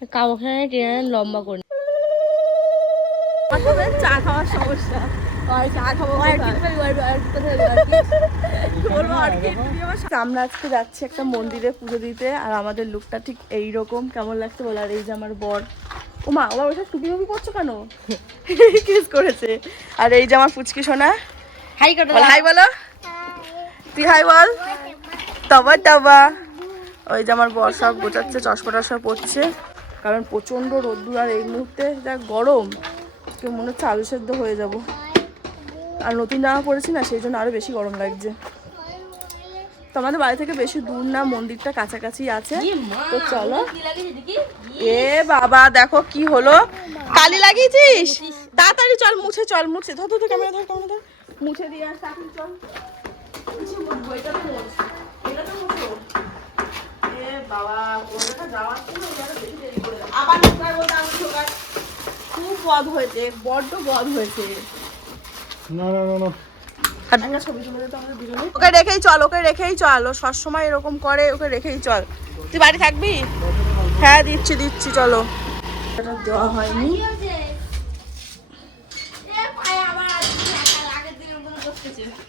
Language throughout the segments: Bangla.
কামাখানে ট্রেন লম্বা করে চা খাওয়ার সমস্যা। আমরা আজকে যাচ্ছি একটা মন্দিরে পুজো দিতে, আর আমাদের লুকটা ঠিক এইরকম। কেমন লাগছে বলো? আর এই যে আমার বর, ও মা আবার ওটা টুপি টুপি করছো কেন? কিস করেছে। আর এই যে আমার পুচকি সোনা, হাই কাটো হাই বলো, তুই হাই বল। তবা তবা। ওই যে আমার বর সব গোছাচ্ছে, চশমাটা সব পড়ছে, কারণ প্রচণ্ড রোদ্দুর। আর এই মুহূর্তে যা গরম, কেউ মনে হচ্ছে আলু সেদ্ধ হয়ে যাব। আর নতুন জামা পরেছি না, সেই জন্য আরো বেশি গরম লাগছে। তো আমাদের বাড়ি থেকে বেশি দূর না, মন্দিরটা কাছাকাছি আছে। তো চলো। এ বাবা দেখো কি হলো, কালি লাগিয়েছিস? তাড়াতাড়ি চল, মুছে চল, মুছে ধর ধর ক্যামেরা ধর, ক্যামেরা ধর, মুছে দিয়ে আস তাড়াতাড়ি চল। এটা তো মোছ, এটা তো মোছো। এ বাবা ওটা যাওয়ার ছিল, এটা বেশি দেরি করে দাও। আবার ঢোকার বলতে আমি ঢোকার খুব বদ হয়েছে, বড্ড বদ হয়েছে। না না না না, ওকে রেখেই চল, ওকে রেখেই চল। ও সবসময় এরকম করে, ওকে রেখেই চল। তুই বাড়ি থাকবি? হ্যাঁ দিচ্ছি দিচ্ছি, চলো। এটা দেওয়া হয়নি।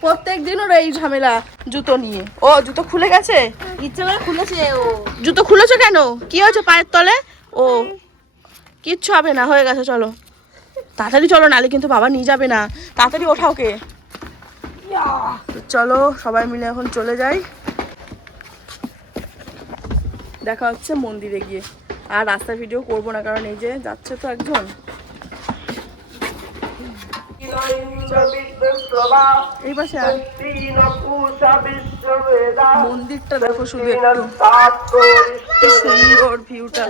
প্রত্যেক দিন ওর এই ঝামেলা জুতো নিয়ে। ও জুতো খুলে গেছে, ইচ্ছে করে খুলেছে ও। জুতো খুলেছো কেন? কি হয়েছে পায়ের তলে? ও কিচ্ছু হবে না, হয়ে গেছে। চলো তাড়াতাড়ি চলো, নালে কিন্তু বাবা নিয়ে যাবে না। তাড়াতাড়ি ওঠা ওকে। চলো সবাই মিলে এখন চলে যাই, দেখা হচ্ছে মন্দিরে গিয়ে। আর রাস্তার ভিডিও করবো না, কারণ এই যে যাচ্ছে তো একজন। এই পাশে মন্দিরটা দেখো শুধু, একটু কি সুন্দর ভিউটা।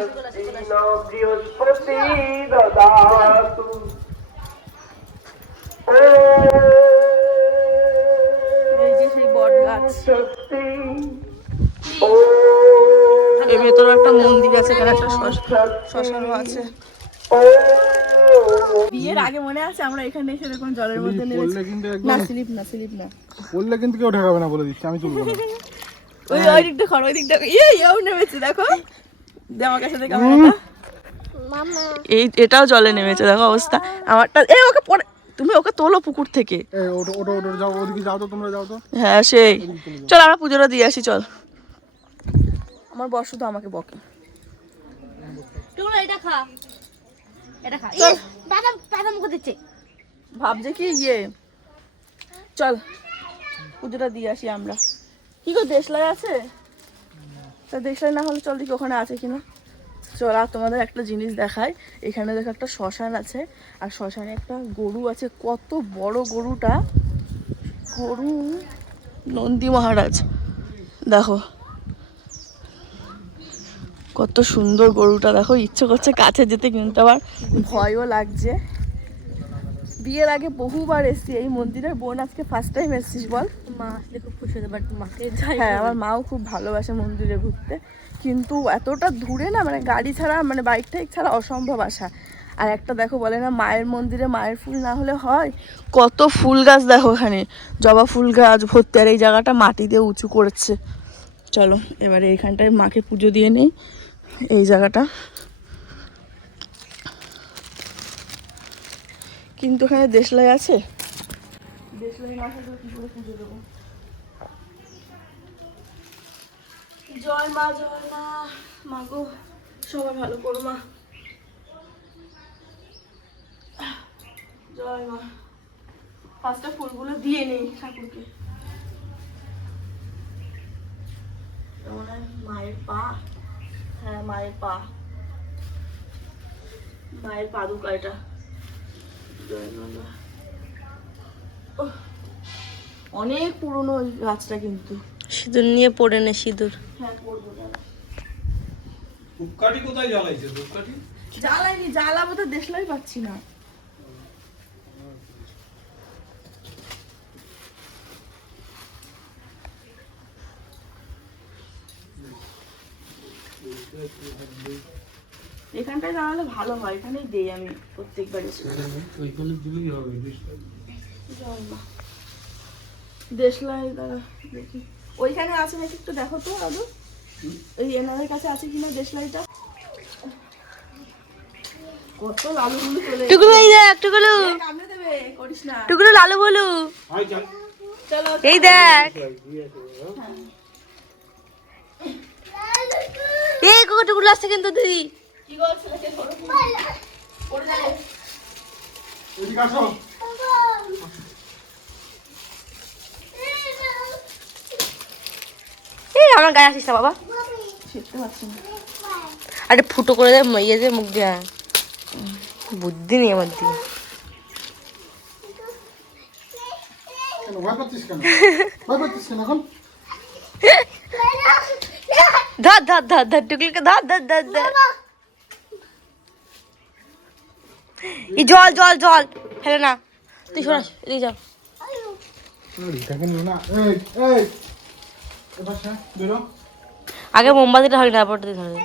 এই যে সেই বট গাছ, এর ভেতরে একটা মন্দির আছে, এখানে একটা শ্মশানও আছে। বিয়ের আগে মনে আছে আমরা এখানে এসে এরকম জলের মধ্যে নেমেছি? না স্লিপ না, স্লিপ না, বললে কিন্তু কেউ ঠেকাবে না, বলে দিচ্ছি, আমি তুলবো না। ওই ওই দিকটা খড়, ওই দিকটা ইয়েও নেমেছে দেখো। দে আমার কাছে দেখো ক্যামেরাটা। এই এটাও জলে নেমেছে, দেখো অবস্থা আমারটা। এই ওকে পরে তুমি ওকে তোলো পুকুর থেকে। এই ওটো ওটো ওটো যাও, ওদিকে যাও তো, তোমরা যাও তো। হ্যাঁ সেই, চল আমরা পুজোটা দিয়ে আসি চল। আমার বর শুধু আমাকে বকে। এটা খা, এটা খা। চল। দাদা দাদা মুখে দিচ্ছে। ভাবছে কি ইয়ে, চল পুজোটা দিয়ে আসি আমরা। কি গো দেশলাই আছে? তা দেশলাই না হলে চল দেখি ওখানে আছে কিনা। চল। আর তোমাদের একটা জিনিস দেখায়, এখানে দেখো একটা শ্মশান আছে, আর শ্মশানে একটা গরু আছে। কত বড় গরুটা, গরু নন্দী মহারাজ, দেখো কত সুন্দর গরুটা। দেখো ইচ্ছে করছে কাছে যেতে, কিন্তু আবার ভয়ও লাগছে। বিয়ের আগে বহুবার এসছি এই মন্দিরে, বোন আজকে ফার্স্ট টাইম এসছিস বল? মা আসলে খুব খুশি হতে, বাট মাকে হ্যাঁ আমার মাও খুব ভালোবাসে মন্দিরে ঘুরতে, কিন্তু এতটা দূরে না, মানে গাড়ি ছাড়া, মানে বাইক টাইক ছাড়া অসম্ভব আসা। আর একটা দেখো বলে না মায়ের মন্দিরে মায়ের ফুল না হলে হয়, কত ফুল গাছ দেখো এখানে, জবা ফুল গাছ ভর্তি। আর এই জায়গাটা মাটি দিয়ে উঁচু করেছে। চলো এবারে এইখানটায় মাকে পুজো দিয়ে নেই। এই জায়গাটা কিন্তু এখানে দেশলাই আছে, দেশলাই না থাকলে কি করে পুজো দেবো? জয় মা, জয় মা। মা গো সবাই ভালো করো মা, জয় মা। ফার্স্টে ফুলগুলো দিয়ে নেই ঠাকুরকে। মায়ের পা, হ্যাঁ মায়ের পা, মায়ের পাদুকা এটা। অনেক পুরনো ওই গাছটা, কিন্তু সিঁদুর নিয়ে পড়ে নে, সিঁদুর। হ্যাঁ করবো না। ধূপকাঠি কোথায় জ্বালাইছে? ধূপকাঠি জ্বালাইনি, জ্বালাবো তো দেশলাই পাচ্ছি না। এখানটায় জ্বালালে ভালো হয়, এখানেই দেই আমি প্রত্যেকবার এসে। দেশলাই দাঁড়া দেখি ওইখানে আছে নাকি একটু দেখো তো দাদু, ওই এনাদের কাছে আছে কিনা দেশলাইটা। কত লালু গুলো চলে টুকুলু এই দেখ টুকুলু কামড়ে দেবে, করিস না। টুকুলু লালু বলু চলো এই দেখ এই কোকো টুকুলু আসছে কিন্তু দিদি কি গো ছেলেকে ধরো পড়ে যাবে। এদিকে আসো। এই আমার গায়ে আসিস না বাবা শিখতে পারছি না। আরে ফুটো করে দে ইয়ে যে মুখ দিয়া বুদ্ধি নেই আমার দিকে কেন ভয় পাচ্ছিস কেন? ভয় পাচ্ছিস কেন এখন? ধর ধর ধর ধর টুকুলুকে ধর ধর ধর ধর এই জল জল জল ফেলে না তুই সরাস এদিকে যাও আরে দেখেন না। এই এই এবার সে বেরো। আগে মোমবাতিটা হয় না তারপর দিতে হবে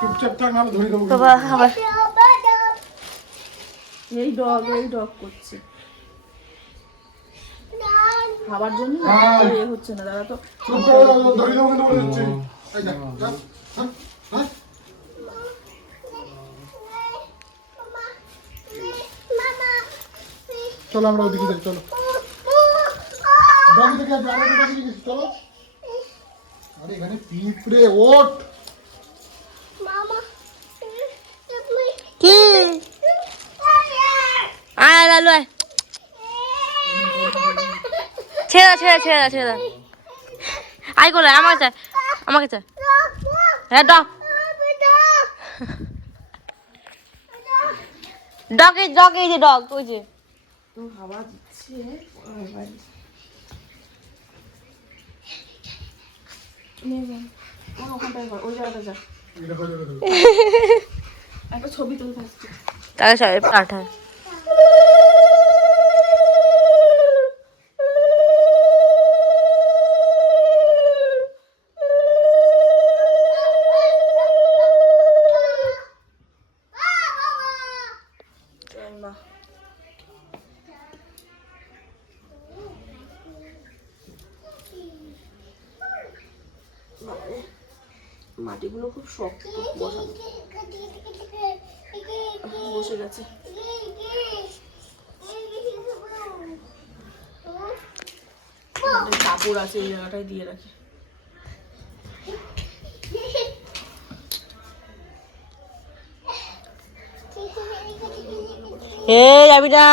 চুপচাপ থাক না ধরে দেবো। বাবা আবার এই ডগ করছে খাবার জন্য ইয়ে হচ্ছে না দাদা তো চুপ করে ধরে দেবো কিন্তু বলে দিচ্ছি। এই দেখ দেখ, হ্যাঁ হ্যাঁ চলো আমরা ওদিকে যাই চলো। বাকি থেকে আমরা ওদিকে গেছি চলো। আরে এখানে পিঁপড়ে ওঠ। কি আয় লালু আয় ছেড়ে দাও ছেড়ে ছেড়ে দাও ছেড়ে দাও আয় কোলে আমাকে চায় আমাকে চায় হ্যাঁ ডগ ডগ এই যে ডগ ওই যে তো হাওয়া দিচ্ছে ওখানটায় ওই জায়গাটা যা এটা হয়ে যাবে। একটা ছবি তুলতে আসছি তাহলে সবাই পাঠায় মাটিগুলো খুব শক্ত বসানো বসে গেছে কাপড় আছে এই জায়গাটায় দিয়ে রাখি যাবি না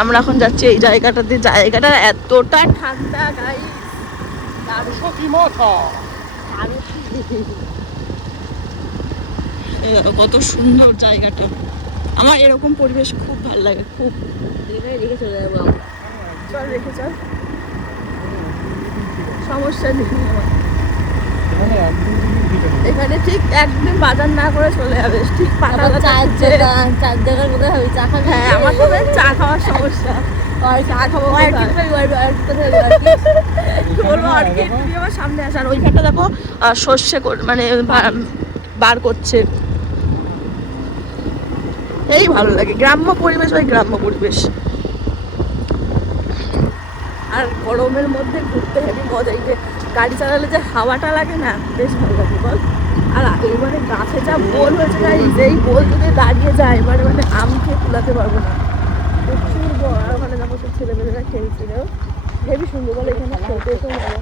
আমরা এখন যাচ্ছি এই জায়গাটাতে জায়গাটা এতটা ঠান্ডা গাইস সত্যি মাথা। এই দেখো কত সুন্দর জায়গাটা আমার এরকম পরিবেশ খুব ভালো লাগে খুব রেখে চলে যাবো আমরা চল রেখে চল সমস্যা নেই আমার মানে একদম ঠিক আছে। এখানে ঠিক একদিন বাজার না করে চলে যাবে ঠিক পাতা চার জায়গার কোথায় হবে চা খাবি হ্যাঁ আমার তো বেশ চা খাওয়ার সমস্যা চা খাবো বলবো অর্কিড তুই আমার সামনে আসার ওইখানটা দেখো সর্ষে মানে বার করছে এই ভালো লাগে গ্রাম্য পরিবেশ ওই গ্রাম্য পরিবেশ আর গরমের মধ্যে ঘুরতে হেবি মজা এই যে গাড়ি চালালে যে হাওয়াটা লাগে না বেশ ভালো লাগে বল আর এবারে গাছে যা বোল হয়েছে গাইস এই বোল যদি দাঁড়িয়ে যায় এবারে মানে আম খেয়ে কুলাতে পারবো না প্রচুর বড় আর ওখানে দেখো সব ছেলেমেয়েরা খেলছিল হেবি সুন্দর বলে এখানে খেলতে তো মজা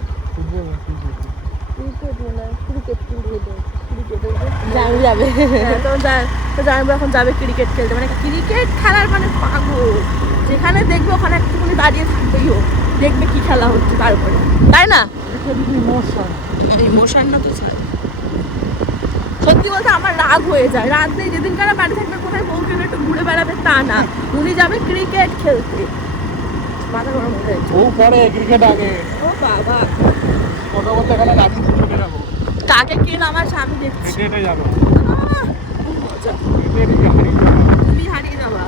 জানি যাবে জানবো এখন যাবে ক্রিকেট খেলতে মানে ক্রিকেট খেলার মানে পাগল যেখানে দেখবে ওখানে একটুখানি দাঁড়িয়ে থাকবেই ও দেখবে কি খেলা হচ্ছে তারপরে তাই না ইমোশন না তো স্যার সত্যি বলতে আমার রাগ হয়ে যায় রাত নেই যেদিনকার বাড়ি থাকবে কোথায় বউকে একটু ঘুরে বেড়াবে তা না উনি যাবে ক্রিকেট খেলতে মাথা গরম হয়ে যাচ্ছে ও পরে ক্রিকেট আগে ও বাবা কথা বলতে এখানে রাখি ক্রিকেটে যাবো। কাকে কে আমার স্বামী দেখছি ক্রিকেটে যাবো। খুব মজা ক্রিকেটে হারিয়ে যাবো। তুমি হারিয়ে যাবা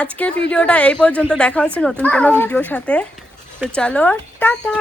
আজকের ভিডিওটা এই পর্যন্ত দেখা হচ্ছে নতুন কোনো ভিডিওর সাথে তো চলো টাটা।